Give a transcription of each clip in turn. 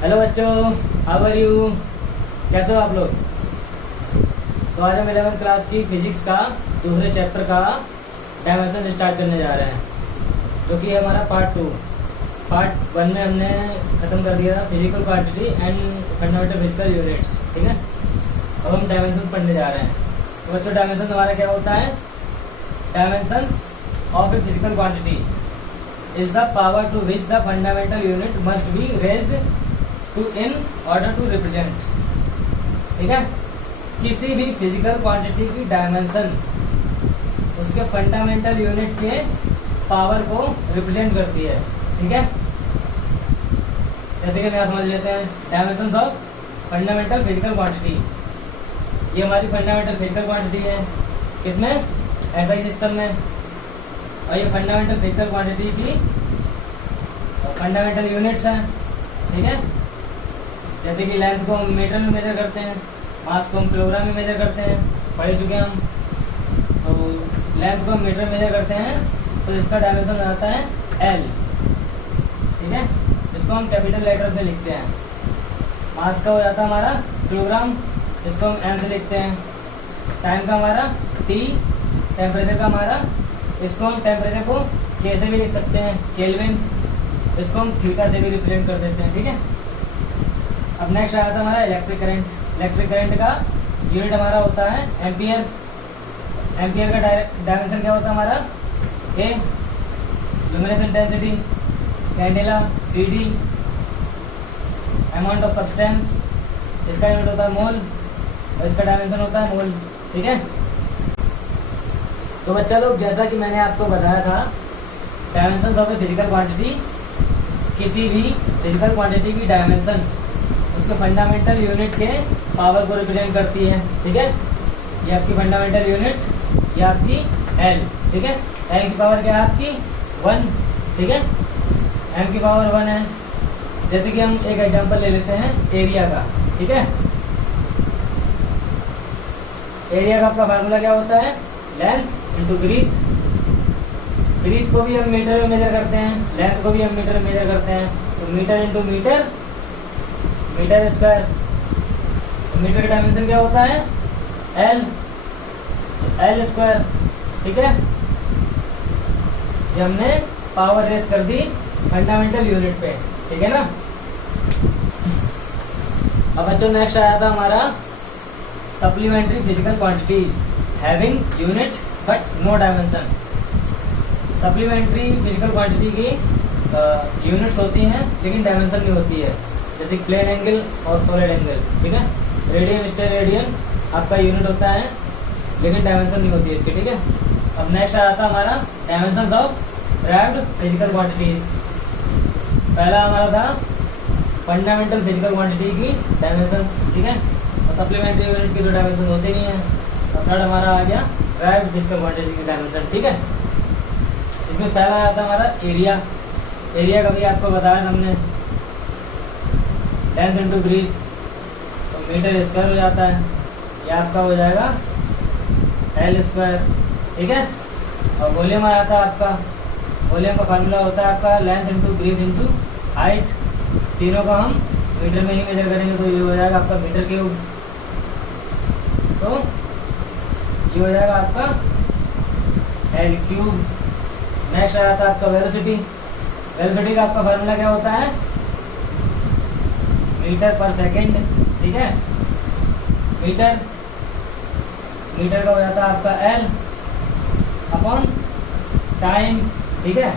Hello बच्चों, how are you? कैसे हो आप लोग? तो आज हम 11th क्लास की फिजिक्स का दूसरे चैप्टर का डायमेंशन स्टार्ट करने जा रहे हैं, जो कि है हमारा पार्ट 2। पार्ट 1 में हमने ख़त्म कर दिया था physical quantity and fundamental physical units. ठीक है, अब हम डायमेंशन पढ़ने जा रहे हैं। तो बच्चों, डायमेंशन हमारा क्या होता है? Dimensions of a physical quantity is the power to which the fundamental unit must be raised to in order to represent. ठीक है, किसी भी फिजिकल क्वांटिटी की डायमेंशन उसके फंडामेंटल यूनिट के पावर को रिप्रेजेंट करती है। ठीक है, जैसे कि नया समझ लेते हैं dimensions of fundamental physical quantity. ये हमारी फंडामेंटल फिजिकल क्वांटिटी है, किसमें? एसआई सिस्टम में। और ये फंडामेंटल फिजिकल क्वांटिटी की फंडामेंटल यूनिट्स हैं। ठीक है, जैसे कि लेंथ को हम मीटर में मेजर करते हैं, मास को हम किलोग्राम में मेजर करते हैं, पढ़ चुके हैं हम। तो लेंथ को हम मीटर में मेजर करते हैं तो इसका डायमेंशन आता है एल। ठीक है, इसको हम कैपिटल लेटर से लिखते हैं। मास का हो जाता है हमारा किलोग्राम, इसको हम एम से लिखते हैं। टाइम का हमारा टी, टेम्परेचर का हमारा, इसको हम टेम्परेचर को के से भी लिख सकते हैं, केल्विन। इसको हम थीटा से भी रिप्रेजेंट कर देते हैं। ठीक है, अब नेक्स्ट आया था हमारा इलेक्ट्रिक करंट। इलेक्ट्रिक करंट का यूनिट हमारा होता है एम्पियर। एम्पियर का डायमेंशन क्या होता है हमारा? A, luminous intensity, candela, CD, amount of substance, इसका यूनिट होता है मोल और इसका डायमेंशन होता है मोल। ठीक है, तो बच्चा लोग, जैसा कि मैंने आपको बताया था, dimension of a physical quantity, किसी भी फिजिकल क्वांटिटी की डायमेंशन उसके फंडामेंटल यूनिट के पावर को रिप्रेजेंट करती है। ठीक है, ये आपकी फंडामेंटल यूनिट, ये आपकी एल। ठीक है, एल की पावर क्या है आपकी? 1। ठीक है, एम की पावर 1 है। जैसे कि हम एक एग्जांपल ले लेते हैं एरिया का। ठीक है, एरिया का आपका फार्मूला क्या होता है? Length into breathe. ब्रीथ को भी हम मीटर में मेजर करते हैं, लेंथ को भी हम मीटर में मेजर करते हैं। तो metre into metre, metre square. तो मीटर का डायमेंशन क्या होता है? L, L square. ठीक है, ये हमने पावर रेस कर दी फंडामेंटल यूनिट पे। ठीक है ना। अब बच्चों, नेक्स्ट आया था हमारा supplementary physical quantities having unit but no dimension. Supplementary physical quantity की यूनिट्स होती हैं लेकिन डायमेंशन नहीं होती है, जैसे प्लेन एंगल और सॉलिड एंगल। ठीक है, रेडियन, स्टेरेडियन आपका यूनिट होता है लेकिन डायमेंशन नहीं होती है इसके। ठीक है, अब नेक्स्ट आया था हमारा dimensions of derived physical quantities. पहला हमारा था फंडामेंटल फिजिकल क्वांटिटी की डायमेंशंस। ठीक है, और सप्लीमेंट्री यूनिट की तो डायमेंशन होते नहीं है। और थर्ड हमारा आ गया ड्राइव्ड फिजिकल क्वांटिटी की डायमेंशन। ठीक है, इसमें पहला आया था हमारा एरिया। एरिया का भी आपको बताया हमने, लेंथ इंटू ब्रीथ, तो मीटर स्क्वायर हो जाता है, ये आपका हो जाएगा एल स्क्वायर। ठीक है, और वॉल्यूम आया था आपका, वॉल्यूम का फार्मूला होता है आपका length into breadth into height. तीनों का हम मीटर में ही मेजर करेंगे तो ये हो जाएगा आपका मीटर क्यूब। तो ये हो जाएगा आपका एल क्यूब। नेक्स्ट आया था आपका वेलोसिटी। वेलोसिटी का आपका फार्मूला क्या होता है? मीटर पर सेकंड। ठीक है, मीटर, मीटर का हो जाता है आपका एल अपॉन टाइम। ठीक है,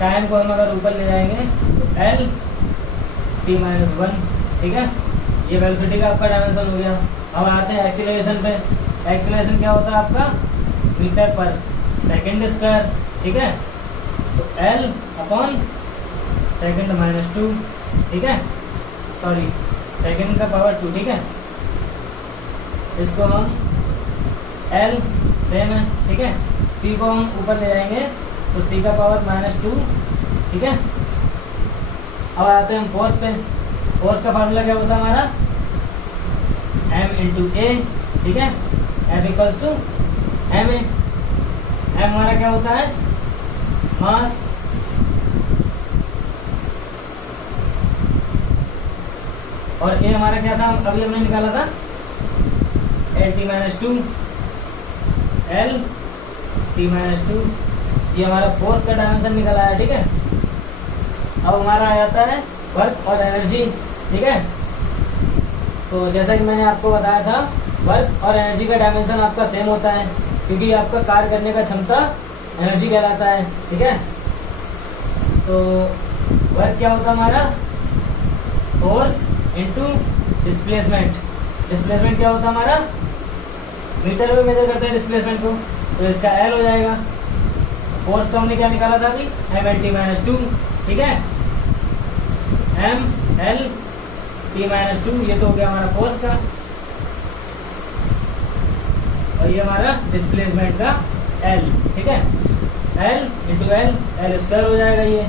टाइम को हम अगर ऊपर ले जाएंगे तो एल t-1। ठीक है, ये वेलोसिटी का आपका डायमेंशन हो गया। अब आते हैं एक्सीलरेशन पे। एक्सीलरेशन क्या होता है आपका? मीटर पर सेकंड स्क्वायर। ठीक है, तो एल अपॉन सेकंड -2। ठीक है, सॉरी, सेकंड का पावर 2। ठीक है, इसको हम एल सेम है। ठीक है, टी को हम ऊपर ले जाएंगे तो टी का पावर -2। ठीक है, अब आते हैं हम फोर्स पे। फोर्स का फार्मूला क्या होता है हमारा? m into A. ठीक है, F equals to M A. M हमारा क्या होता है? मास और ए हमारा क्या था, अभी हमने निकाला था L T minus to, L T minus two, ये हमारा फोर्स का डायमेंशन निकल आया। ठीक है, अब हमारा आ जाता है वर्क और एनर्जी। ठीक है, तो जैसा कि मैंने आपको बताया था, वर्क और एनर्जी का डायमेंशन आपका सेम होता है, क्योंकि आपका कार्य करने का क्षमता एनर्जी कहलाता है। ठीक है, तो वर्क क्या होता है हमारा, फोर्स इनटू डिस्प्लेसमेंट। डिस्प्लेसमेंट क्या होता है हमारा, मीटर में मेजर करते हैं डिस्प्लेसमेंट को, तो इसका एल हो जाएगा। फोर्स का हमने क्या निकाला था अभी, M L T minus two. ठीक है, M L T minus two, ये तो हो गया हमारा फोर्स का, और ये हमारा डिस्प्लेसमेंट का एल। ठीक है, L into L, L square हो जाएगा ये,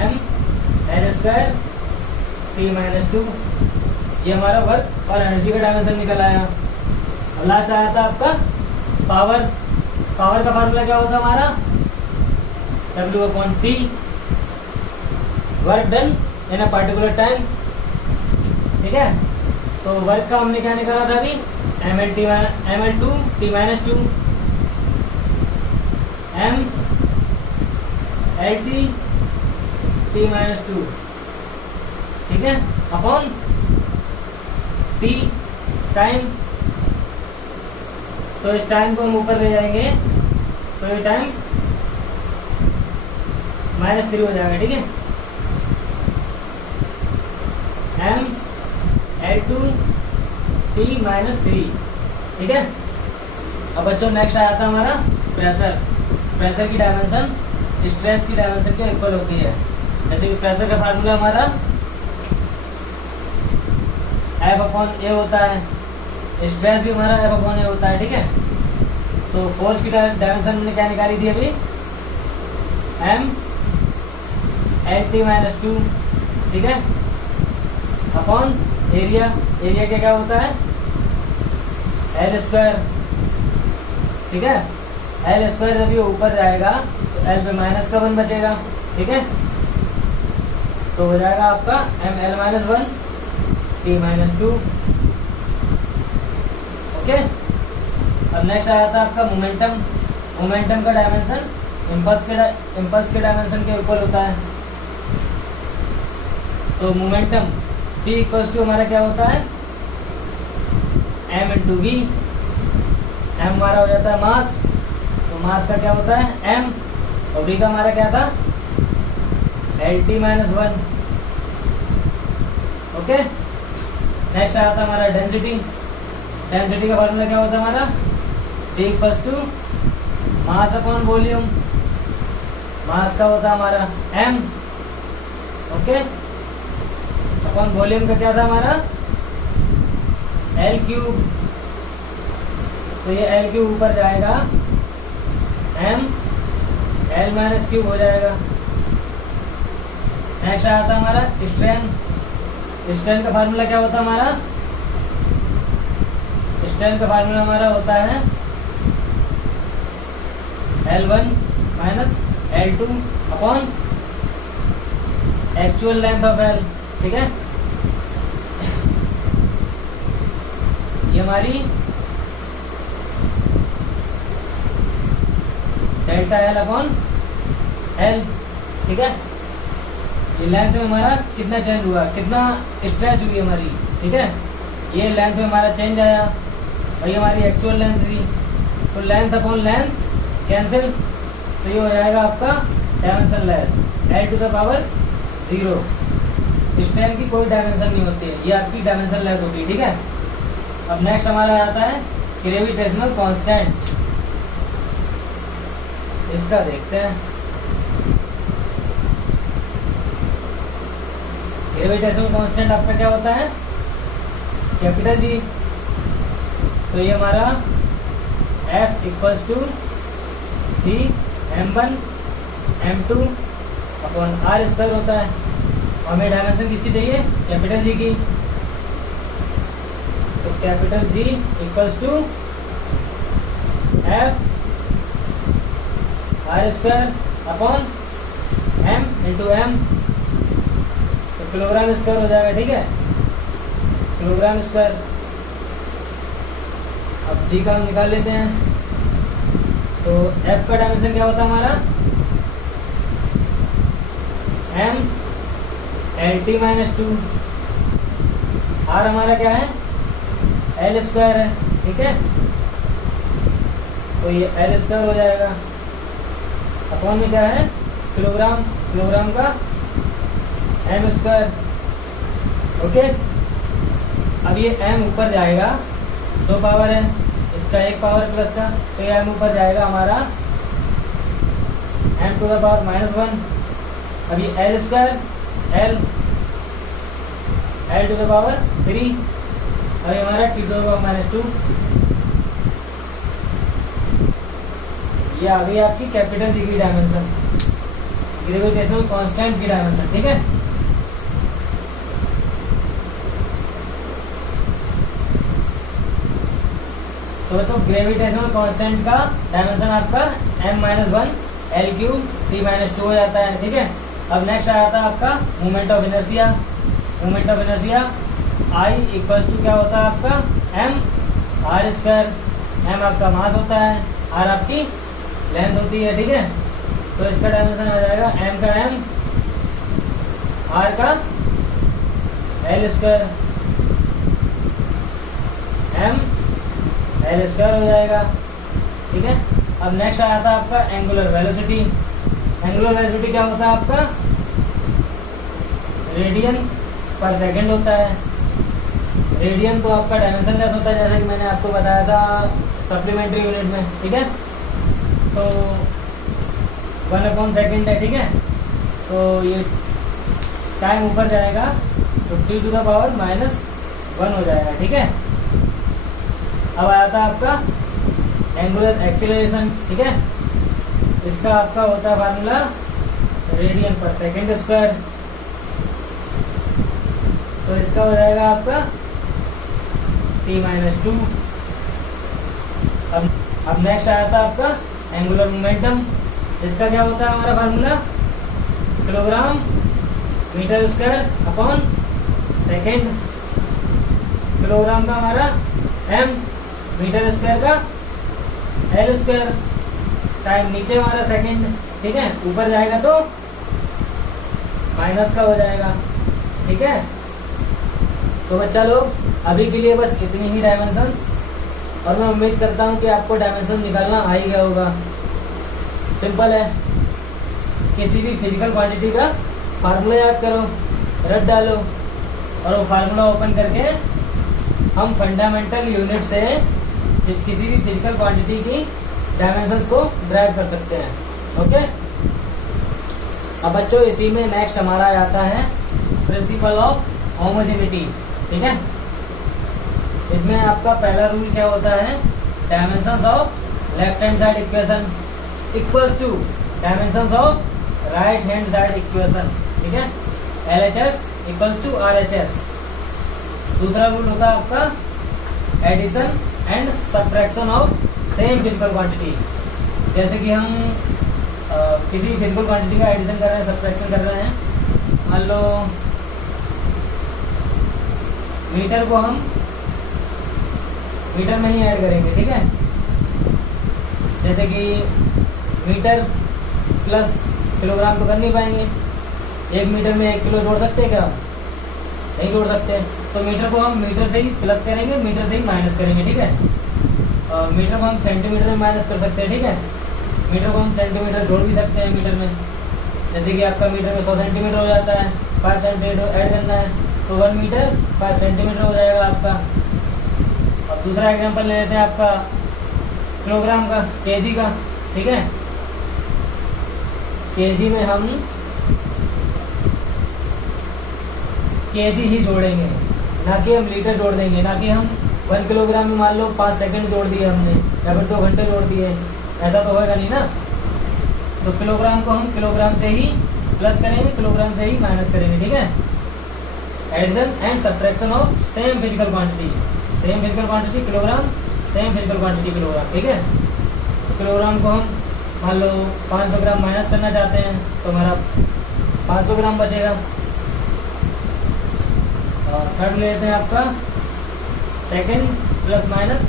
M L square T minus two, ये हमारा वर्क और एनर्जी का डायमेंशन निकल आया। और लास्ट आया था आपका पावर। पावर का फार्मूला क्या होता है हमारा, W upon T, work done in a particular time. ठीक है, तो वर्क का हमने क्या निकाला था अभी, M L two T minus two, M L T minus two. ठीक है, अपॉन टी टाइम, तो इस टाइम को हम ऊपर ले जाएंगे तो ये टाइम -3 हो जाएगा। ठीक है, M L two T minus 3। ठीक है, अब बच्चों नेक्स्ट आया था हमारा प्रेशर। प्रेशर की डायमेंशन स्ट्रेस की डायमेंशन के इक्वल होती है। जैसे कि प्रेशर का फार्मूला हमारा एफ अपॉन ए होता है, स्ट्रेस भी हमारा एफ अपॉन ए होता है। ठीक है, तो फोर्स की डायमेंशन हमने क्या निकाली थी अभी, M L T minus two. ठीक है, अपॉन एरिया, एरिया क्या क्या होता है, एल स्क्वायर। ठीक है, एल स्क्वायर जब ये ऊपर जाएगा तो एल पे माइनस का 1 बचेगा। ठीक है, तो हो जाएगा आपका M L minus 1 T minus 2। Okay, अब नेक्स्ट आया था आपका मोमेंटम। मोमेंटम का डायमेंशन इम्पल्स के डायमेंशन के इक्वल होता है। तो मोमेंटम P इक्वल्स टू हमारा क्या होता है, m इंटू वी। m हमारा हो जाता है मास, तो मास का क्या होता है m, और v का हमारा क्या था L T minus 1। Okay, next आया था हमारा डेंसिटी। डेंसिटी का फॉर्मूला क्या होता है हमारा, P equals to mass upon volume. Mass का होता है हमारा m, ओके, अपॉन वॉल्यूम का क्या था हमारा एल क्यूब। तो ये एल क्यूब ऊपर जाएगा, m एल माइनस क्यूब हो जाएगा। नेक्स्ट आया था हमारा स्ट्रेन। स्ट्रेन का फार्मूला क्या होता है हमारा, स्ट्रेन का फार्मूला हमारा होता है L1 minus L2 upon actual length of L। ठीक है, ये हमारी डेल्टा L अपॉन L। ठीक है, ये लेंथ में हमारा कितना चेंज हुआ, कितना स्ट्रेच हुई हमारी। ठीक है, ये लेंथ में हमारा चेंज आया, और ये हमारी एक्चुअल लेंथ थी, तो लेंथ अपॉन लेंथ कैंसिल, तो ये हो जाएगा आपका dimensionless, L to the power 0। Strain की कोई डायमेंशन नहीं होती है, ये आपकी डायमेंशन लेस होती है। ठीक है, अब नेक्स्ट हमारा आता है ग्रेविटेशनल कांस्टेंट। इसका देखते हैं, ग्रेविटेशनल कांस्टेंट आपका क्या होता है, कैपिटल जी। तो ये हमारा F equals to G m1 m2 upon R square होता है। हमें डायमेंशन किसकी चाहिए, कैपिटल जी की। तो capital G equals to F R square upon m into m। Kilogram square हो जाएगा, ठीक है, किलोग्राम स्क्वायर। अब जी का हम निकाल लेते हैं। तो एफ का डायमेंशन क्या होता है हमारा, M L T minus two. R हमारा क्या है, एल स्क्वायर है, ठीक है, तो ये एल स्क्वायर हो जाएगा। अपॉन में क्या है, किलोग्राम, किलोग्राम का एम स्क्वायर। ओके, अब ये एम ऊपर जाएगा, 2 पावर है, इसका 1 पावर प्लस का, तो ये एम ऊपर जाएगा हमारा एम टू द पावर -1। अब ये L square, L to the power 3, और ये हमारा टी टू द पावर -2। ये आ गई आपकी कैपिटल जी की डायमेंशन, ग्रेविटेशनल कांस्टेंट की डायमेंशन, ठीक है। तो बच्चों ग्रेविटेशनल कांस्टेंट का डायमेंशन आपका m-1 L³ T-2 हो जाता है, ठीक है। अब नेक्स्ट आ जाता है आपका moment of inertia. Moment of inertia I equals to क्या होता है आपका m r स्क्वायर। m आपका मास होता है, r आपकी लेंथ होती है, ठीक है। तो इसका डायमेंशन आ जाएगा m का m, r का l square, m L square हो जाएगा, ठीक है। अब नेक्स्ट आता है आपका एंगुलर वेलोसिटी। एंगुलर वेलोसिटी क्या होता है आपका, रेडियन पर सेकंड होता है। रेडियन तो आपका डायमेंशन लेस होता है, जैसा कि मैंने आपको बताया था सप्लीमेंट्री यूनिट में, ठीक है। तो 1/2 सेकंड है, ठीक है। तो ये टाइम ऊपर जाएगा तो t टू द पावर -1 हो जाएगा, ठीक है। अब आया था आपका एंगुलर एक्सीलरेशन, ठीक है। इसका आपका होता है फार्मूला रेडियन पर सेकंड स्क्वायर। तो इसका हो जाएगा आपका t-2। अब नेक्स्ट आया था आपका एंगुलर मोमेंटम। इसका क्या होता है हमारा formula, kilogram metre square upon second. Kilogram का हमारा m, मीटर स्क्वायर का एल स्क्वायर। टाइम नीचे हमारा सेकंड, ठीक है, ऊपर जाएगा तो माइनस का हो जाएगा, ठीक है। तो बच्चा लोग अभी के लिए बस इतनी ही डायमेंशंस, और मैं उम्मीद करता हूँ कि आपको डायमेंशन निकालना आ ही गया होगा। सिंपल है, किसी भी फिजिकल क्वांटिटी का फार्मूला याद करो, रट डालो, और वो फार्मूला ओपन करके हम फंडामेंटल यूनिट से किसी भी फिजिकल क्वांटिटी की डायमेंशंस को ड्राइव कर सकते हैं, ओके। अब बच्चों इसी में नेक्स्ट हमारा आता है प्रिंसिपल ऑफ होमोजेनिटी, ठीक है। इसमें आपका पहला रूल क्या होता है, dimensions of left hand side equation equals to dimensions of right hand side equation, ठीक है। LHS equals to RHS। दूसरा रूल होता है आपका addition and subtraction of same physical quantity. जैसे कि हम किसी फिजिकल क्वांटिटी का एडिशन कर रहे हैं, सब्ट्रैक्शन कर रहे हैं। मान लो मीटर को हम मीटर में ही ऐड करेंगे, ठीक है। जैसे कि मीटर प्लस किलोग्राम तो कर नहीं पाएंगे, 1 मीटर में 1 किलो जोड़ सकते हैं क्या, नहीं जोड़ सकते। तो मीटर को हम मीटर से ही प्लस करेंगे, मीटर से ही माइनस करेंगे, ठीक है। मीटर को हम सेंटीमीटर में माइनस कर सकते हैं, ठीक है। मीटर को हम सेंटीमीटर जोड़ भी सकते हैं मीटर में। जैसे कि आपका मीटर में 100 सेंटीमीटर हो जाता है, 5 सेंटीमीटर ऐड करना है तो 1 मीटर 5 सेंटीमीटर हो जाएगा आपका। अब दूसरा एग्जांपल ले लेते हैं आपका किलोग्राम का, केजी का, ठीक है। केजी में हम केजी ही जोड़ेंगे, ना कि हम लीटर जोड़ देंगे, ना कि हम 1 किलोग्राम में मान लो 5 सेकंड जोड़ दिए हमने, या फिर 2 घंटे जोड़ दिए, ऐसा तो होएगा नहीं ना। तो किलोग्राम को हम किलोग्राम से ही प्लस करेंगे, किलोग्राम से ही माइनस करेंगे, ठीक है। Addition and subtraction of same physical quantity, same physical quantity kilogram, same physical quantity kilogram, ठीक है। तो किलोग्राम को हम मान लो 500 ग्राम माइनस करना चाहते हैं तो हमारा 500 ग्राम बचेगा। और थर्ड लेते हैं आपका सेकंड प्लस माइनस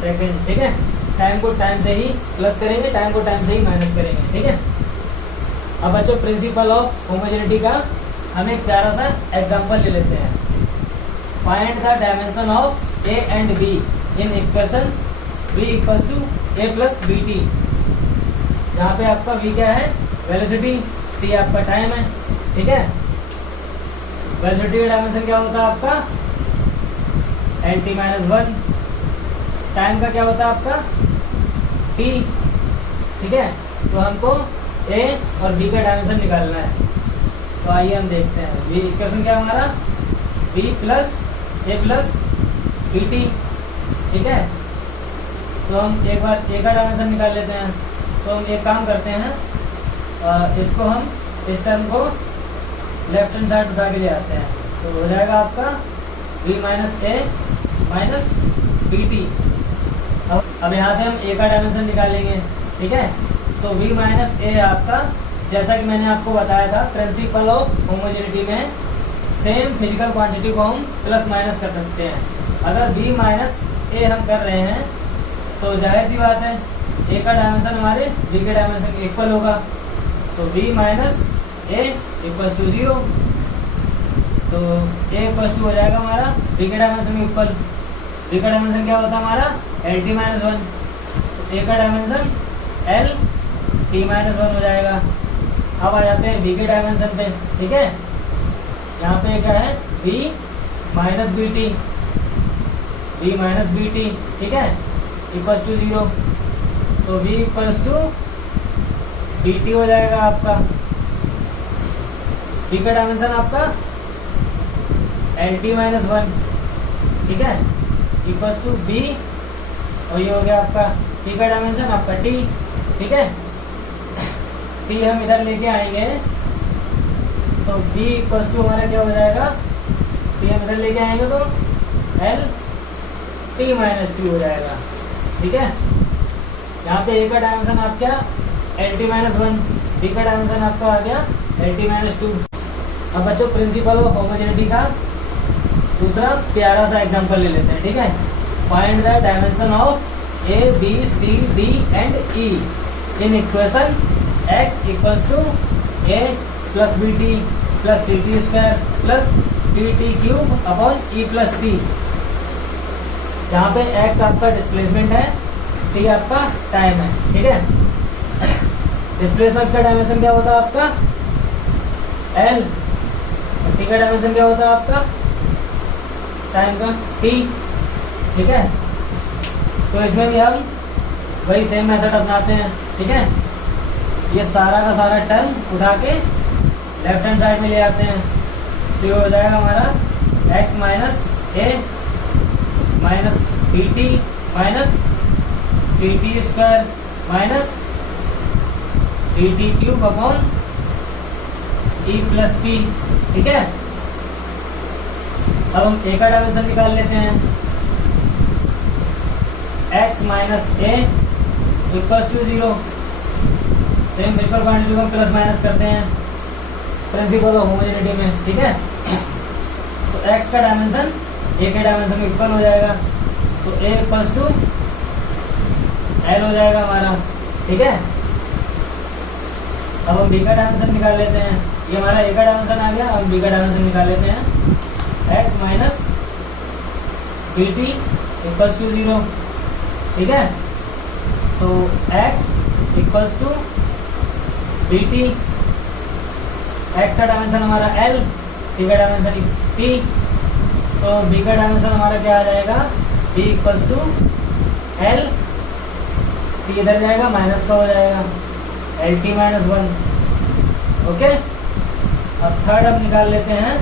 सेकंड, ठीक है। टाइम को टाइम से ही प्लस करेंगे, टाइम को टाइम से ही माइनस करेंगे, ठीक है। अब बच्चों प्रिंसिपल ऑफ होमोजेनिटी का हम एक प्यारा सा एग्जांपल ले लेते हैं। Find the dimension of A and B in equation v equals to A plus B T, जहाँ पे आपका v क्या है, वेलोसिटी, t आपका टाइम है, ठीक है। वेलोसिटी का डायमेंशन क्या होता है आपका LT-1, टाइम का क्या होता है आपका t, ठीक है। तो हमको a और b का डायमेंशन निकालना है, तो आइए हम देखते हैं। v इक्वेशन क्या हमारा v प्लस ए प्लस बी टी, ठीक है। तो हम एक बार ए का डायमेंशन निकाल लेते हैं। तो हम एक काम करते हैं, इसको हम इस टर्म को लेफ्ट हैंड साइड उठा के ले आते हैं, तो हो जाएगा आपका v minus a minus B T. अब यहाँ से हम ए का डायमेंशन निकालेंगे, ठीक है। तो v माइनस ए आपका, जैसा कि मैंने आपको बताया था, प्रिंसिपल ऑफ होमोजेनिटी में सेम फिजिकल क्वांटिटी को हम प्लस माइनस कर सकते हैं। अगर v माइनस ए हम कर रहे हैं तो जाहिर सी बात है ए का डायमेंशन हमारे b के डायमेंशन इक्वल होगा, तो v minus A equals to 0। तो a इक्वल्स टू हो जाएगा हमारा b के डायमेंशन इक्वल, b का डायमेंशन क्या होता है हमारा LT-1, तो a का डायमेंशन LT-1 हो जाएगा। अब आ जाते हैं b के डायमेंशन पे, ठीक है। यहाँ पे क्या है v माइनस बी टी, ठीक है, इक्वल्स टू 0। तो v equals to B T हो जाएगा आपका। b का डायमेंशन आपका LT-1, ठीक है, इक्वल्स टू b, और ये हो गया आपका t का डायमेंशन आपका t, ठीक है। t हम इधर लेके आएंगे तो b इक्वल्स टू हमारा क्या हो जाएगा, t हम इधर लेके आएंगे तो LT-2 हो जाएगा, ठीक है। यहाँ पे a का डायमेंशन आपका LT-1, b का डायमेंशन आपका आ गया LT-2। अब बच्चों प्रिंसिपल ऑफ होमोजेनिटी का दूसरा प्यारा सा एग्जांपल ले लेते हैं, ठीक है। Find the dimension of A B C D and E in equation x equals to A plus B T plus C T square plus D T cube upon E plus T, जहाँ पे x आपका displacement है, t आपका time है, ठीक है। Displacement का dimension क्या होता है आपका l, t का डायमेंशन क्या होता है आपका टाइम का t, ठीक है। तो इसमें भी हम वही सेम मेथड अपनाते हैं, ठीक है। ये सारा का सारा टर्म उठा के लेफ्ट हैंड साइड में ले आते हैं, तो ये हो जाएगा हमारा x minus a minus B t minus C T square minus d T cube upon E plus t, ठीक है। अब हम ए का डायमेंशन निकाल लेते हैं। x minus A equals to 0, same physical quantity को हम प्लस माइनस करते हैं प्रिंसिपल ऑफ होमोजेनिटी में, ठीक है। तो x का डायमेंशन a के डायमेंशन में इक्वल हो जाएगा, तो a इक्वल्स टू l हो जाएगा हमारा, ठीक है। अब हम b का डायमेंशन निकाल लेते हैं। ये हमारा a का डायमेंशन आ गया, अब b का डायमेंशन निकाल लेते हैं। x minus B T equals to 0, ठीक है। तो x equals to B T, x का डायमेंशन हमारा l, t का डायमेंशन t, तो b का डायमेंशन हमारा क्या आ जाएगा b equals to l, t इधर जाएगा माइनस का हो जाएगा LT-1, ओके। अब थर्ड हम निकाल लेते हैं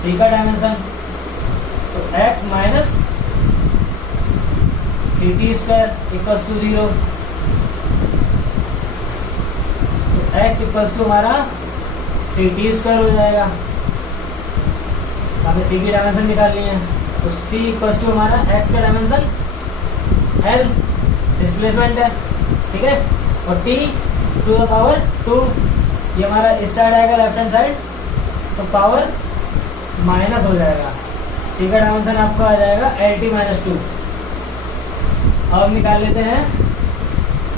c का डायमेंशन, तो x minus C T square equals to 0, तो x इक्वल्स टू हमारा सी टी स्क्वायर हो जाएगा। हमें c की डायमेंशन निकालनी है, तो c इक्वल्स टू हमारा x का डायमेंशन l डिस्प्लेसमेंट है, ठीक है, और t टू द पावर 2, ये हमारा इस साइड आएगा लेफ्ट हैंड साइड, तो पावर माइनस हो जाएगा, सी का डायमेंशन आपको आ जाएगा LT माइनस 2। अब हम निकाल लेते हैं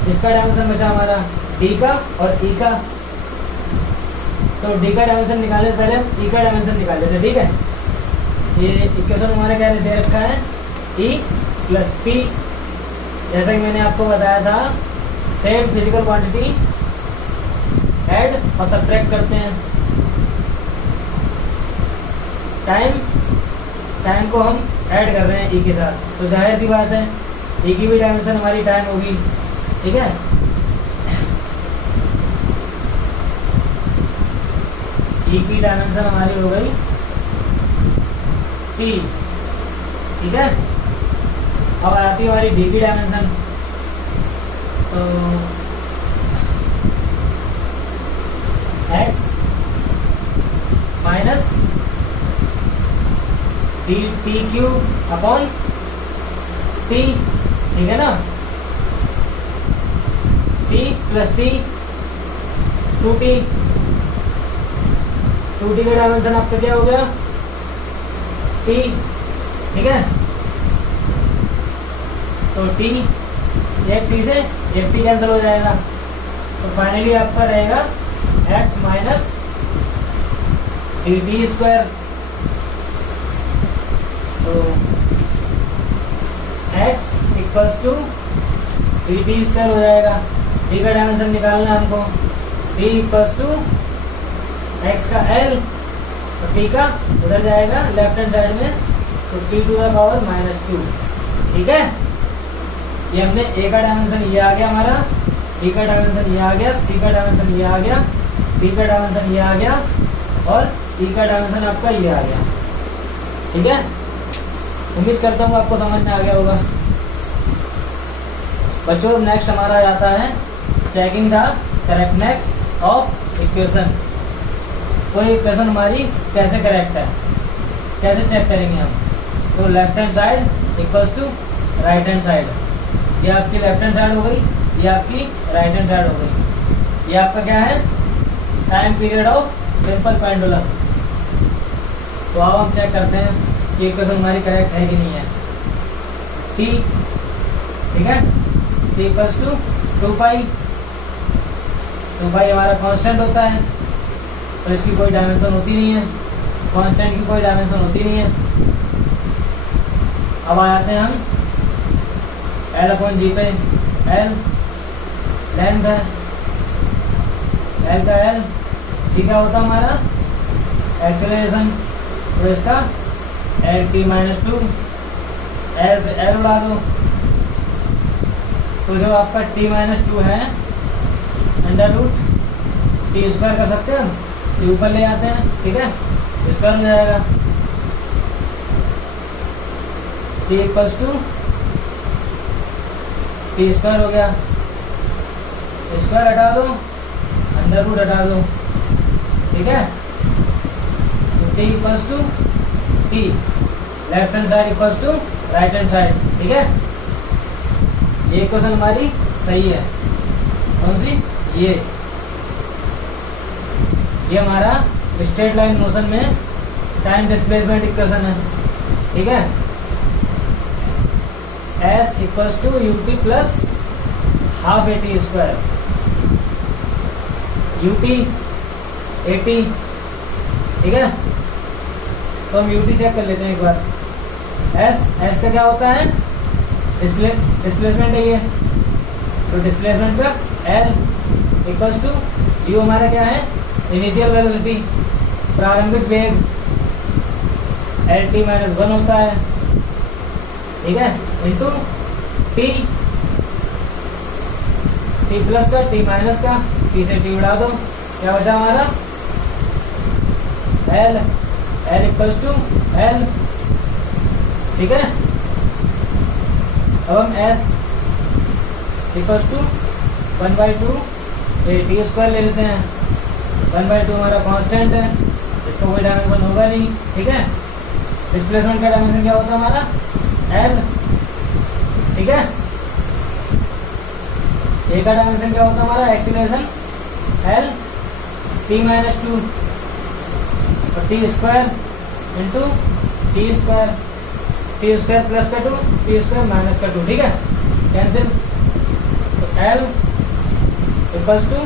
इसका डायमेंशन बचा हमारा D का और E का। तो D का डायमेंशन निकालने से पहले हम E का डायमेंशन निकाल लेते हैं, ठीक है। ये इक्वेशन हमारे क्या दे रखा है, E प्लस T, जैसा कि मैंने आपको बताया था सेम फिजिकल क्वांटिटी ऐड और सब्ट्रैक्ट करते हैं। टाइम को हम ऐड कर रहे हैं E के साथ, तो जाहिर सी बात है E की भी डायमेंशन हमारी टाइम होगी, ठीक है। E की डायमेंशन हमारी हो गई T, ठीक है। अब आती है हमारी D की डायमेंशन, तो x minus T cube upon T, ठीक है ना। T plus T 2T, 2T का डायमेंशन आपका क्या हो गया T, ठीक है। तो T, एक T से एक T कैंसिल हो जाएगा, तो फाइनली आपका रहेगा x माइनस टी स्क्वायर। तो x equals to T square हो जाएगा। t का डायमेंशन निकालना है हमको, t इक्वल्स टू x का l, तो t का उधर जाएगा लेफ्ट हैंड साइड में, तो t to the power minus 2, ठीक है। ये हमने a का डायमेंशन ये आ गया हमारा, d का डायमेंशन ये आ गया, c का डायमेंशन ये आ गया, d का डायमेंशन ये आ गया और e का डायमेंशन आपका ये आ गया, ठीक है। उम्मीद करता हूँ आपको समझ में आ गया होगा। बच्चों नेक्स्ट हमारा आता है checking the correctness of equation. कोई इक्वेशन हमारी कैसे करेक्ट है, कैसे चेक करेंगे हम। तो left hand side equals to right hand side, ये आपकी लेफ्ट हैंड साइड हो गई, ये आपकी राइट हैंड साइड हो गई। ये आपका क्या है, time period of simple pendulum. तो अब हम चेक करते हैं कि इक्वेशन हमारी करेक्ट है कि नहीं है। t, ठीक है, t इक्वल्स टू 2 पाई हमारा कांस्टेंट होता है, तो इसकी कोई डायमेंशन होती नहीं है, कांस्टेंट की कोई डायमेंशन होती नहीं है। अब आ जाते हैं हम L अपॉन जी पे। L लेंथ है, L का L, जी का होता हमारा एक्सेलरेशन, तो इसका LT माइनस 2, L से L उड़ा दो, तो जो आपका T माइनस 2 है अंडर रूट T स्क्वायर कर सकते हैं, T ऊपर ले आते हैं, ठीक है, स्क्वायर हो जाएगा। T equals to T square हो गया, स्क्वायर हटा दो, अंडर रूट हटा दो, ठीक है। तो T equals to T, left hand side equals to right hand side, ठीक है। ये इक्वेशन हमारी सही है, कौन सी, ये हमारा स्ट्रेट लाइन मोशन में टाइम डिस्प्लेसमेंट इक्वेशन है, ठीक है। S equals to ut plus half AT square, ut AT, ठीक है। तो हम ut चेक कर लेते हैं एक बार। S का क्या होता है, डिस्प्लेसमेंट है ये, तो डिस्प्लेसमेंट का L इक्वल्स टू u हमारा क्या है, इनिशियल वेलोसिटी, प्रारंभिक वेग, LT माइनस 1 होता है, ठीक है, इंटू T प्लस का, T माइनस का, T से T उड़ा दो, क्या बचा हमारा L इक्वल्स टू L, ठीक है। अब हम S equals to 1/2 AT square ले लेते हैं। 1/2 हमारा कांस्टेंट है, इसका कोई डायमेंशन होगा नहीं, ठीक है। डिस्प्लेसमेंट का डायमेंशन क्या होता है हमारा L, ठीक है। A का डायमेंशन क्या होता है हमारा एक्सीलरेशन L, T माइनस 2 और T square into T square, T square plus का 2, टी स्क्वायर माइनस का 2, ठीक है, कैंसिल। तो L equals to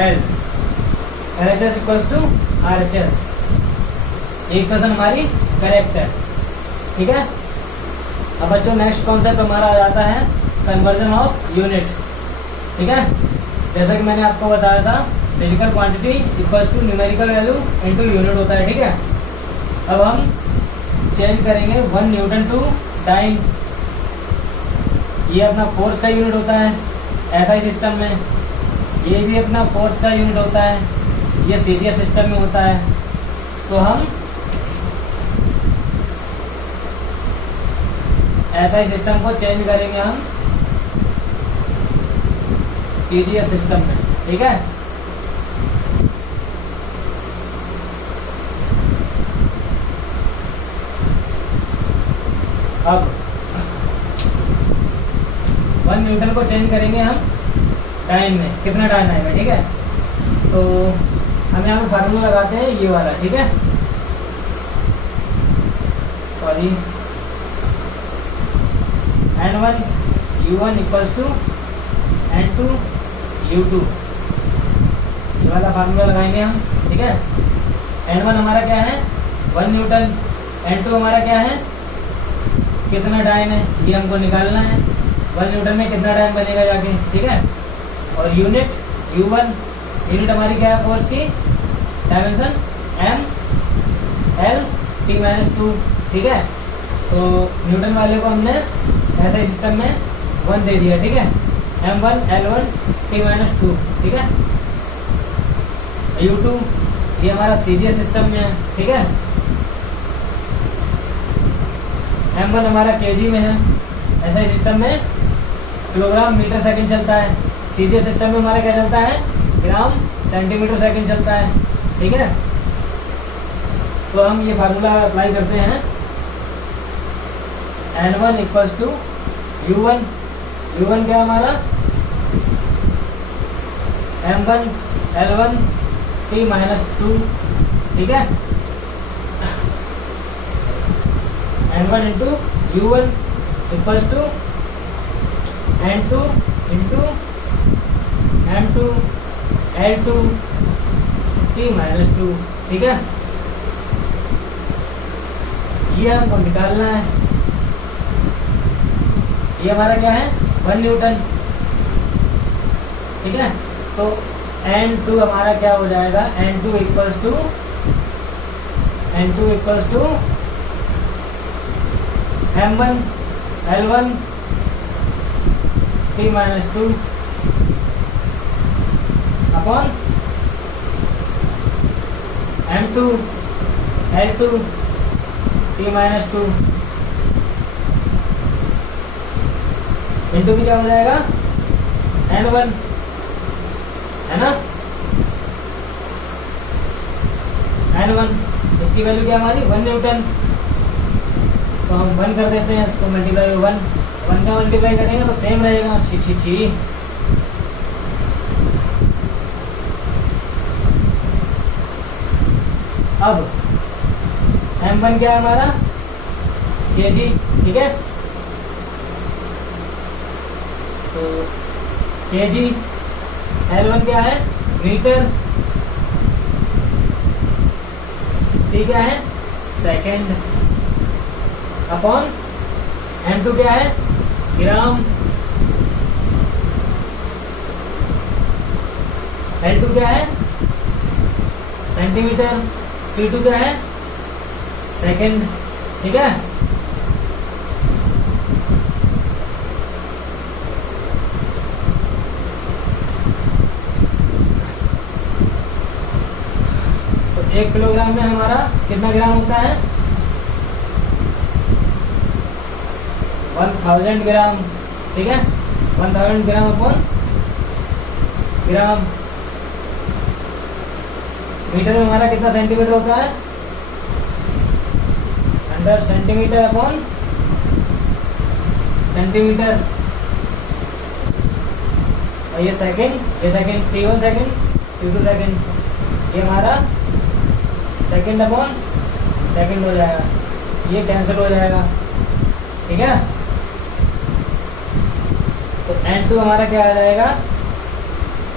L, L H S equals to R H S. एक क्वेश्चन हमारी करेक्ट है, ठीक है। अब बच्चों नेक्स्ट कॉन्सेप्ट हमारा आ जाता है कन्वर्जन ऑफ यूनिट, ठीक है। जैसा कि मैंने आपको बताया था physical quantity equals to numerical value into unit होता है, ठीक है। अब हम चेंज करेंगे 1 न्यूटन टू डाइन, ये अपना फोर्स का यूनिट होता है एसआई सिस्टम में, ये भी अपना फोर्स का यूनिट होता है, ये सीजीएस सिस्टम में होता है। तो हम एसआई सिस्टम को चेंज करेंगे हम सीजीएस सिस्टम में, ठीक है। अब 1 न्यूटन को चेंज करेंगे हम टाइम में, कितना टाइम आएगा, ठीक है। तो हम यहाँ पे फार्मूला लगाते हैं ये वाला, ठीक है, sorry, N1 U1 equals to N2 U2, ये वाला फार्मूला लगाएंगे हम, ठीक है। N1 हमारा क्या है 1 न्यूटन, N2 हमारा क्या है कितना डायन है, ये हमको निकालना है। 1 न्यूटन में कितना डायन बनेगा जाके, ठीक है। और यूनिट U1, यूनिट हमारी क्या है फोर्स की, डायमेंशन M L T-2, ठीक है। तो न्यूटन वाले को हमने ऐसे सिस्टम में 1 दे दिया, ठीक है, M1 L1 T-2, ठीक है। U2 ये हमारा सीजीएस सिस्टम में है, ठीक है। M1 हमारा केजी में है, ऐसा सिस्टम में किलोग्राम मीटर सेकंड चलता है, सीजीएस सिस्टम में हमारा क्या चलता है ग्राम सेंटीमीटर सेकंड चलता है, ठीक है। तो हम ये फार्मूला अप्लाई करते हैं, N1 equals to U1, U1 क्या हमारा M1 L1 T-2, ठीक है। N1 into U1 equals to N2 into M2 L2 T-2, ठीक है। ये हमको निकालना है, ये हमारा क्या है 1 न्यूटन, ठीक है। तो N2 हमारा क्या हो जाएगा, N2 equals to M1 L1 T-2 upon M2 L2 T-2 into भी क्या हो जाएगा N1, है ना, N1 इसकी वैल्यू क्या हमारी 1 न्यूटन। तो हम 1 कर देते हैं इसको, मल्टीप्लाई 1 का मल्टीप्लाई करेंगे तो सेम रहेगा, छी। अब M1 क्या है हमारा केजी, ठीक है। तो केजी, L1 क्या है मीटर, T क्या है सेकंड, अपॉन M2 क्या है ग्राम, L2 क्या है सेंटीमीटर, T2 क्या है सेकंड, ठीक है। तो 1 किलोग्राम में हमारा कितना ग्राम होता है 1000 ग्राम, ठीक है। 1000 ग्राम अपॉन ग्राम, मीटर में हमारा कितना सेंटीमीटर होता है 100 सेंटीमीटर अपॉन सेंटीमीटर। और ये second T1 second, T2 second, ये हमारा सेकेंड अपॉन सेकेंड हो जाएगा, ये कैंसिल हो जाएगा, ठीक है। तो N2 हमारा क्या आ जाएगा,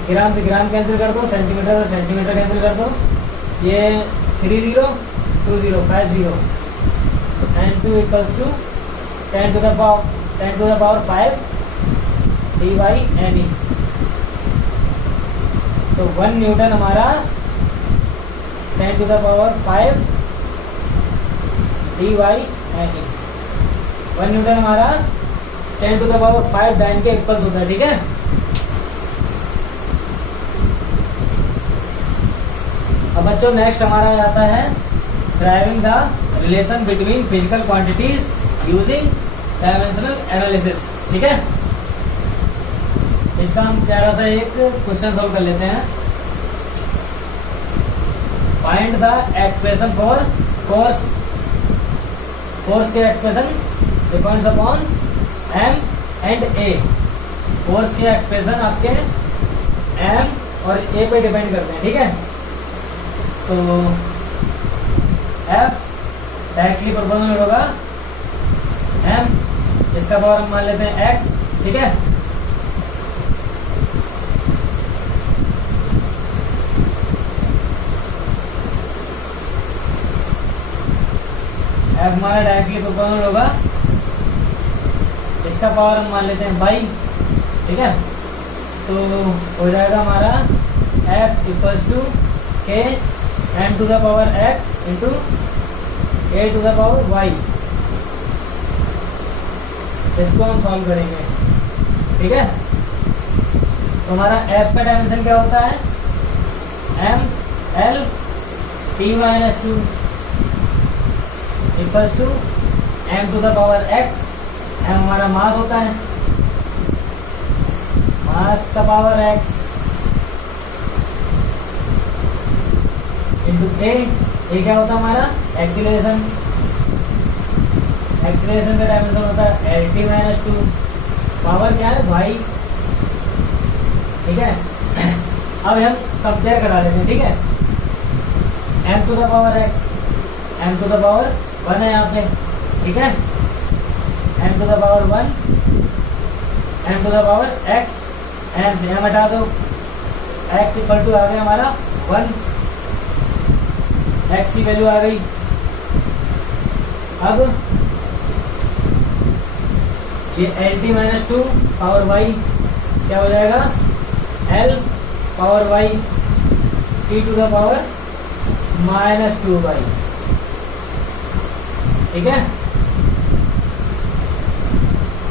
ग्राम से ग्राम कैंसिल कर दो, सेंटीमीटर और सेंटीमीटर कैंसिल कर दो, ये 3 0 2 0 5 0, N2 equals to 10 to the power 5 d/ne। तो 1 न्यूटन हमारा 10 to the power 5 d/ne, 1 Newton हमारा 10 to the power 5 डाइन के इक्वल्स होता है, ठीक है। अब बच्चों नेक्स्ट हमारा आता है driving the relation between physical quantities using dimensional analysis, ठीक है। इसका हम प्यारा सा एक क्वेश्चन सॉल्व कर लेते हैं। Find the expression for force, force के expression depends upon M and A, force के एक्सप्रेशन आपके M और A पे डिपेंड करते हैं, ठीक है। तो F डायरेक्टली प्रोपोर्शनल होगा M, इसका पावर हम मान लेते हैं X, ठीक है। F हमारा डायरेक्टली प्रोपोर्शनल होगा, इसका पावर हम मान लेते हैं y, ठीक है। तो हो जाएगा हमारा F equals to K n to the power x into a to the power y। इसको हम सॉल्व करेंगे, ठीक है। तो हमारा F का डायमेंशन क्या होता है, M L T-2 equals to m to the power x, m हमारा मास होता है, मास का पावर x इंटू a क्या होता है हमारा एक्सीलरेशन, एक्सीलरेशन का डायमेंशन होता है LT-2, पावर क्या है y, ठीक है। अब हम कंपेयर करा लेते हैं, ठीक है। m to the power x, m to the power 1 है यहाँ पे, ठीक है। m to the power 1, m to the power x, m से m हटा दो, x इक्वल टू आ गया हमारा 1, x की वैल्यू आ गई। अब ये LT-2 पावर y क्या हो जाएगा, L power y T to the power -2y, ठीक है।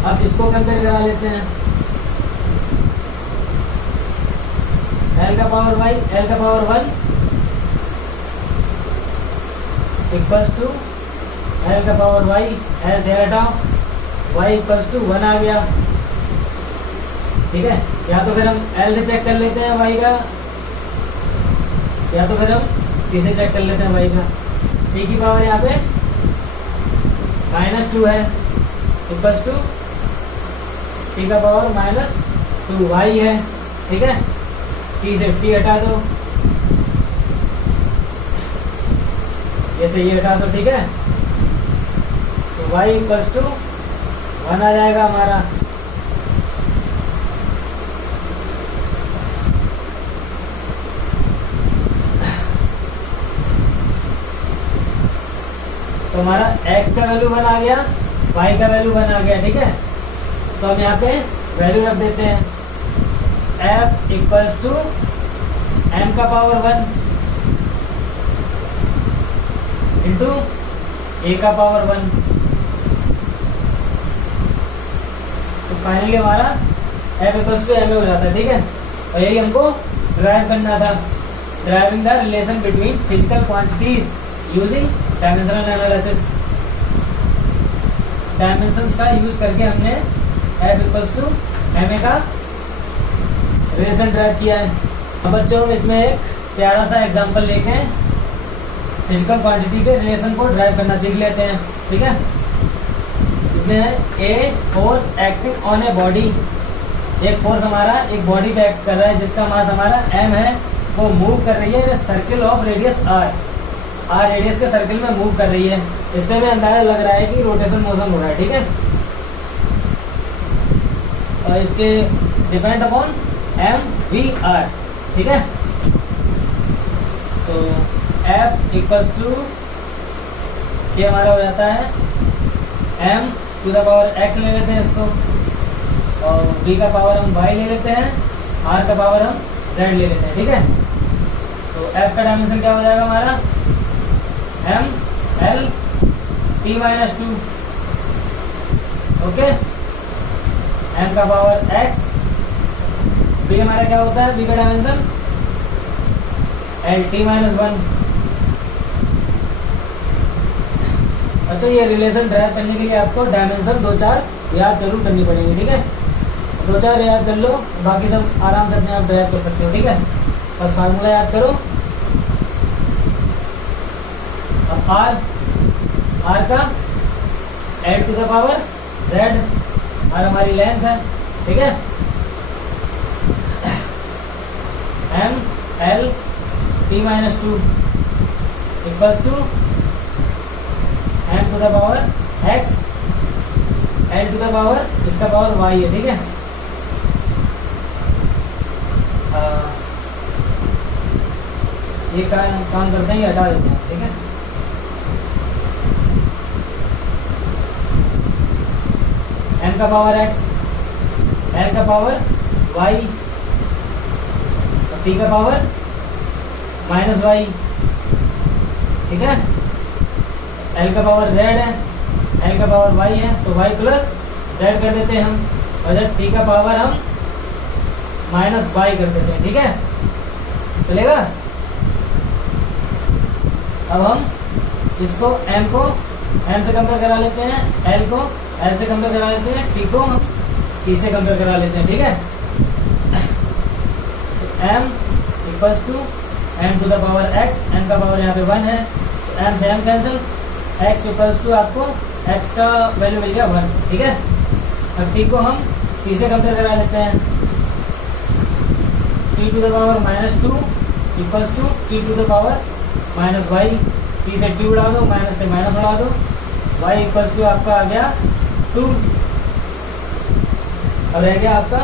अब इसको कंपेयर करा लेते हैं, L का पावर y, L का पावर 1 इक्वल्स टू L का पावर y, L से हटाओ, y इक्वल्स टू 1 आ गया, ठीक है। या तो फिर हम L से चेक कर लेते हैं y का, या तो फिर हम T से चेक कर लेते हैं y का। T की पावर यहाँ पे -2 है इक्वल्स टू T का पावर -2y है, ठीक है। T से T हटा दो, ये से ये हटा दो, ठीक है। तो y इक्वल्स टू 1 आ जाएगा हमारा। तो हमारा x का वैल्यू 1 आ गया, y का वैल्यू 1 आ गया, ठीक है। तो हम यहाँ पे वैल्यू रख देते हैं, f इक्वल्स टू m का पावर 1 इंटू a का पावर 1। तो फाइनली हमारा f इक्वल्स टू m हो जाता है, ठीक है। और यही हमको ड्राइव करना था, driving the relation between physical quantities using dimensional analysis. Dimensions का यूज करके हमने f इक्वल्स टू ma का रिलेशन ड्राइव किया है। अब बच्चों हम इसमें एक प्यारा सा एग्जांपल लेके फिजिकल क्वांटिटी के रिलेशन को ड्राइव करना सीख लेते हैं, ठीक है। इसमें है a force acting on a body, एक फोर्स हमारा एक बॉडी पे एक्ट कर रहा है जिसका मास हमारा m है, वो मूव कर रही है in circle of radius r, R radius के सर्कल में मूव कर रही है। इससे हमें अंदाजा लग रहा है कि रोटेशन मोशन हो रहा है, ठीक है। और इसके depend upon M V R, ठीक है। तो एफ इक्वल्स टू ये हमारा हो जाता है M to the power X ले लेते हैं इसको, और बी का पावर हम वाई ले लेते हैं, आर का पावर हम जेड ले लेते हैं, ठीक है। तो एफ का डायमेंशन क्या हो जाएगा हमारा M L T minus two, okay. M का पावर एक्स, बी हमारा क्या होता है, बी का dimension L T minus one. अच्छा, ये रिलेशन ड्राइव करने के लिए आपको डायमेंशन 2-4 याद जरूर करनी पड़ेगी, ठीक है। 2-4 याद कर लो, बाकी सब आराम से अपने आप ड्राइव कर सकते हो, ठीक है। बस फार्मूला याद करो। अब आर का L to the power Z, R हमारी लेंथ है, ठीक है। M L T minus two equals to M to the power X L to the power इसका पावर वाई है, ठीक है। ये काम करते हैं, ये हटा देते हैं, ठीक है। एम का पावर एक्स, एल का पावर वाई, और टी का पावर माइनस वाई, ठीक है। एल का पावर जेड है, एल का पावर वाई है, तो वाई प्लस जेड कर देते हैं हम, और जब टी का पावर हम माइनस वाई कर देते हैं, ठीक है। चलेगा। अब हम इसको एम को एम से कंपेयर करा लेते हैं, एल को एल से कंपेयर करा लेते हैं, टी को हम टी से कंपेयर करा लेते हैं, ठीक है। तो M equals to M to the power X, M का पावर यहाँ पे 1 है, तो एम से M cancel, X equals to आपको एक्स का वैल्यू मिल गया 1, ठीक है। अब टी को हम टी से कंपेयर करा लेते हैं, T to the power minus 2 equals to T to the power minus Y, T से टी उड़ा दो, माइनस से माइनस उड़ा दो, वाई इक्वल्स टू आपका आ गया 2। अब रह गया आपका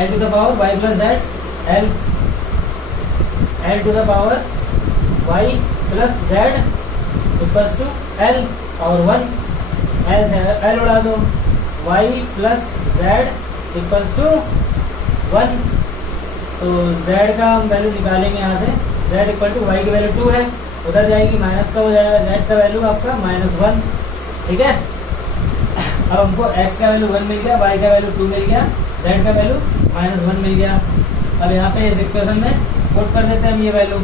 L to the power Y plus Z, L to the power Y plus Z equals to L और 1, एल से एल उड़ा दो, Y plus Z equals to 1। तो जेड का हम वैल्यू निकालेंगे यहाँ से, जेड इक्वल टू वाई की वैल्यू 2 है, उधर जाएगी माइनस का हो जाएगा, जेड का वैल्यू आपका -1, ठीक है। अब हमको एक्स का वैल्यू 1 मिल गया, वाई का वैल्यू 2 मिल गया, जेड का वैल्यू -1 मिल गया। अब यहाँ पे इस इक्वेशन में पुट कर देते हैं हम ये वैल्यू।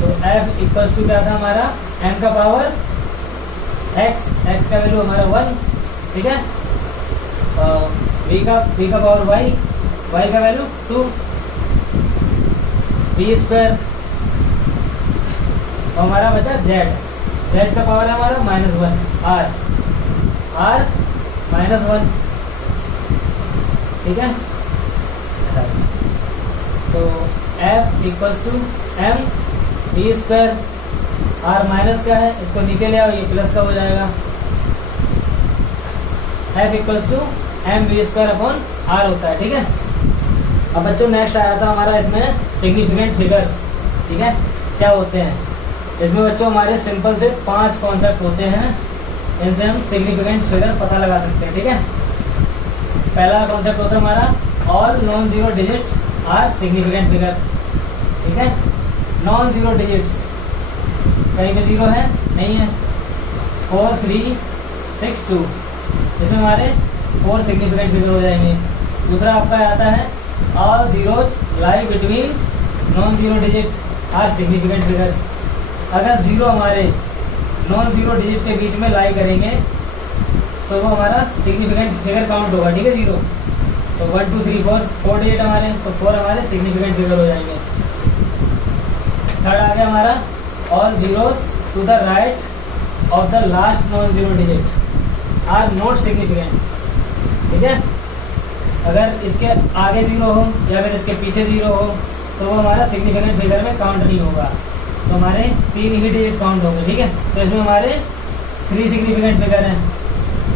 तो एफ इक्वल्स टू क्या था हमारा, एम का पावर एक्स, एक्स का वैल्यू हमारा 1, ठीक है। वी का पावर वाई, वाई का वैल्यू 2, बी स्क्वायर, और हमारा बचा जेड, जेड का पावर है हमारा -1, आर -1, ठीक है। तो F equals to M B square, R minus का है, इसको नीचे ले आओ, ये प्लस का हो जाएगा। F equals to M B square upon R होता है, ठीक है। अब बच्चों नेक्स्ट आया था हमारा इसमें सिग्निफिकेंट फिगर्स, ठीक है, क्या होते हैं इसमें बच्चों। हमारे सिंपल से 5 कॉन्सेप्ट होते हैं, इनसे हम सिग्निफिकेंट फिगर पता लगा सकते हैं, ठीक है। पहला कॉन्सेप्ट होता है हमारा all non zero digits are significant figure, ठीक है। नॉन जीरो डिजिट्स कहीं पे जीरो है नहीं है, 4, 3, 6, 2, इसमें हमारे 4 सिग्निफिकेंट फिगर हो जाएंगे। दूसरा आपका आता है all zeros lie between non zero digit are significant figure. अगर जीरो हमारे नॉन जीरो डिजिट के बीच में लाई करेंगे तो वो हमारा सिग्निफिकेंट फिगर काउंट होगा, ठीक है। जीरो तो 1, 2, 3, 4 डिजिट हमारे, तो 4 हमारे सिग्निफिकेंट फिगर हो जाएंगे। थर्ड आ गया हमारा all zeros to the right of the last non zero digit are not significant, ठीक है। अगर इसके आगे जीरो हो या फिर इसके पीछे जीरो हो तो वो हमारा सिग्निफिकेंट फिगर में काउंट नहीं होगा। तो हमारे 3 ही डिजिट काउंट होंगे, ठीक है। तो इसमें हमारे 3 सिग्निफिकेंट फिगर हैं,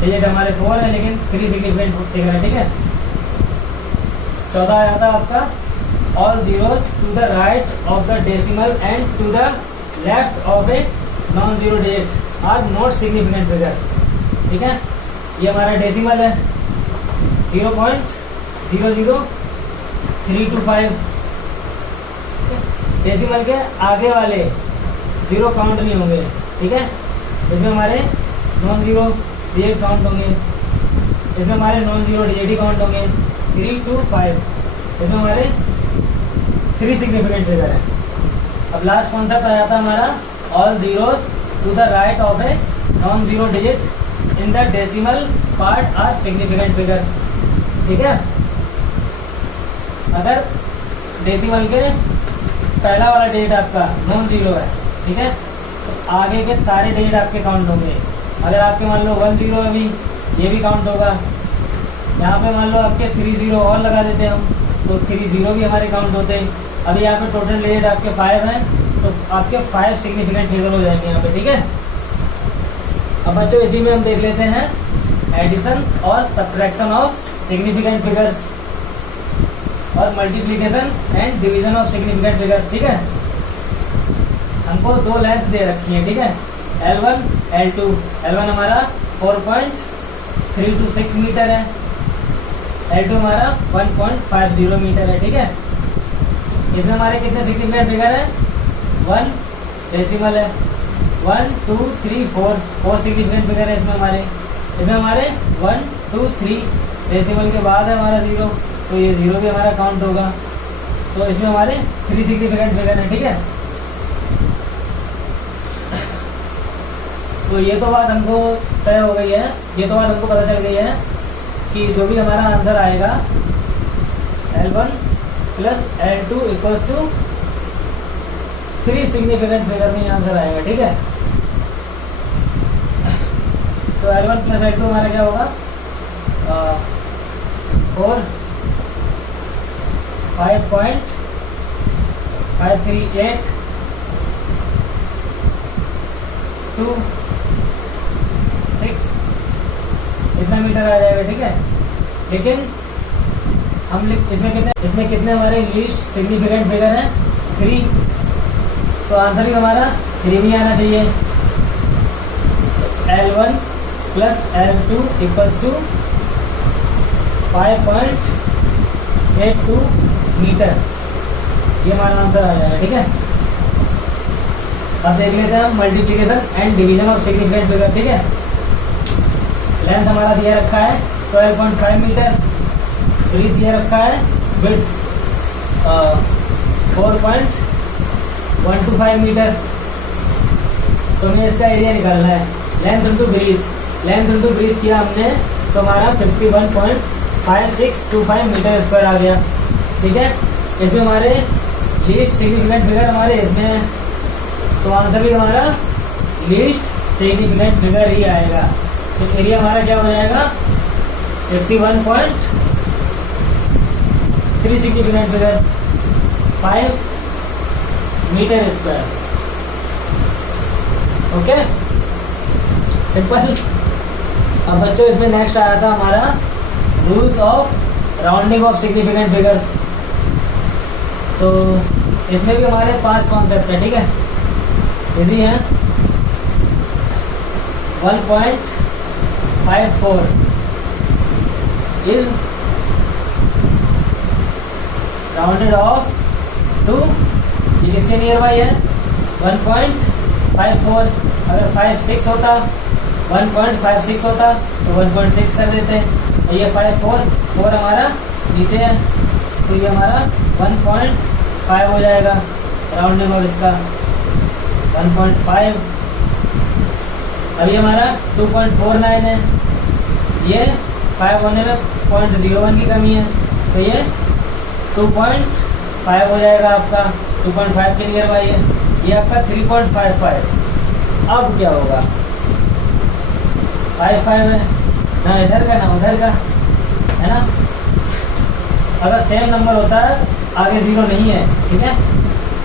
डिजिट हमारे 4 है लेकिन 3 सिग्निफिकेंट फिगर है, ठीक है। 14 आया था आपका all zeros to the right of the decimal and to the left of a non zero digit are not significant figure, ठीक है। ये हमारा डेसिमल है 0.00325, डेसिमल के आगे वाले जीरो काउंट नहीं होंगे, ठीक है। इसमें हमारे नॉन जीरो डिजिट काउंट होंगे, इसमें हमारे नॉन जीरो डिजिट ही काउंट होंगे 325, इसमें हमारे 3 सिग्निफिकेंट फिगर है। अब लास्ट कॉन्सेप्ट आया था हमारा all zeros to the right of a non zero digit in the decimal part are significant figure, ठीक है। अगर डेसिमल के पहला वाला डिजिट आपका नॉन जीरो है, ठीक है, तो आगे के सारे डिजिट आपके काउंट होंगे। अगर आपके मान लो 1 0 अभी, ये भी काउंट होगा। यहाँ पे मान लो आपके 3 0 और लगा देते हैं हम, तो 3 0 भी हमारे काउंट होते हैं। अभी यहाँ पे टोटल डिजिट आपके 5 हैं, तो आपके 5 सिग्निफिकेंट फिगर हो जाएंगे यहाँ पे, ठीक है। अब बच्चों इसी में हम देख लेते हैं एडिशन और सब्ट्रैक्शन ऑफ सिग्निफिकेंट फिगर्स और multiplication and division of significant figures, ठीक है। हमको 2 लेंथ दे रखी है, ठीक है, L1 L2। L1 हमारा 4.326 मीटर है, L2 हमारा 1.50 मीटर है, ठीक है। इसमें हमारे कितने सिग्निफिकेंट फिगर है? 1 डेसिमल है, 1 2 3 4 सिग्निफिकेंट फिगर है इसमें हमारे। इसमें हमारे 1 2 3 डेसिमल के बाद है हमारा 0, तो ये 0 भी हमारा काउंट होगा। तो इसमें हमारे 3 सिग्निफिकेंट फिगर है, ठीक है। तो ये तो बात हमको तय हो गई है, ये तो बात हमको पता चल गई है कि जो भी हमारा आंसर आएगा L1 plus L2 equals to 3 significant figure में आंसर आएगा, ठीक है। तो L1 प्लस L2 हमारा क्या होगा? 4 5.538 2 6 इतना मीटर आ जाएगा, ठीक है। लेकिन हम इसमें कितने हमारे लीस्ट सिग्निफिकेंट फिगर हैं? 3, तो आंसर भी हमारा 3 भी आना चाहिए। L1 plus L2 equals to 5.82 metre, ये हमारा आंसर आ जाएगा, ठीक है। अब देख लेते हैं हम multiplication and division of significant figure, ठीक है। लेंथ हमारा दिया रखा है 12.5 मीटर, ब्रीथ दिया रखा है विड्थ 4.125 मीटर, तो हमें इसका एरिया निकालना है। लेंथ इंटू ब्रीथ किया हमने, तो हमारा 51.5625 मीटर स्क्वायर आ गया, ठीक है। इसमें हमारे लीस्ट सिग्निफिकेंट फिगर हमारे इसमें है, तो आंसर भी हमारा लीस्ट सिग्निफिकेंट फिगर ही आएगा। तो एरिया हमारा क्या हो जाएगा? 51.3 significant figure 5 metre square, okay, simple. अब बच्चों इसमें नेक्स्ट आया था हमारा rules of rounding off significant figures. तो इसमें भी हमारे 5 कॉन्सेप्ट है, ठीक है, इजी है। 1.54 इज राउंडेड ऑफ टू, ये किसके नियर बाई है? 1.54। अगर 56 होता, 1.56 होता तो 1.6 कर देते, और ये 4 हमारा नीचे है, तो ये हमारा 1.5 हो जाएगा राउंडिंग ऑफ इसका 1.5। अभी हमारा 2.49 है, ये 5 होने में 0.01 की कमी है, तो ये 2.5 हो जाएगा आपका, 2.5 के नियर बाई है। ये आपका 3.55। अब क्या होगा? 5 है ना, इधर का ना उधर का, है ना। अगर सेम नंबर होता है, आगे 0 नहीं है, ठीक है,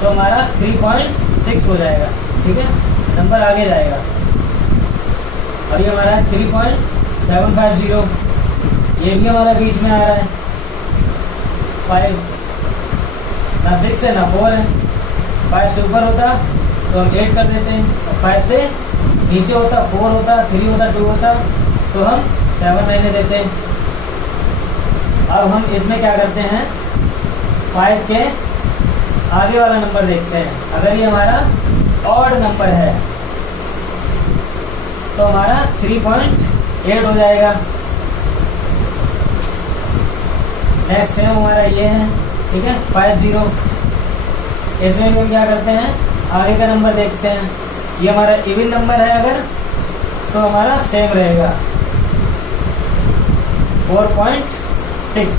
तो हमारा 3.6 हो जाएगा। ठीक है, नंबर आगे जाएगा। और ये हमारा 3.750, ये भी हमारा बीच में आ रहा है। 5 ना 6 है ना 4 है। 5 से ऊपर होता तो हम 8 कर देते हैं, और 5 से नीचे होता 4 होता, 3 होता, 2 होता, तो हम 7 रहने देते हैं। अब हम इसमें क्या करते हैं, 5 के आगे वाला नंबर देखते हैं। अगर ये हमारा ऑड नंबर है तो हमारा 3.8 हो जाएगा। नेक्स्ट सेम हमारा ये है। ठीक है, 50। इसमें भी हम क्या करते हैं, आगे का नंबर देखते हैं। ये हमारा इवन नंबर है अगर, तो हमारा सेम रहेगा 4.6।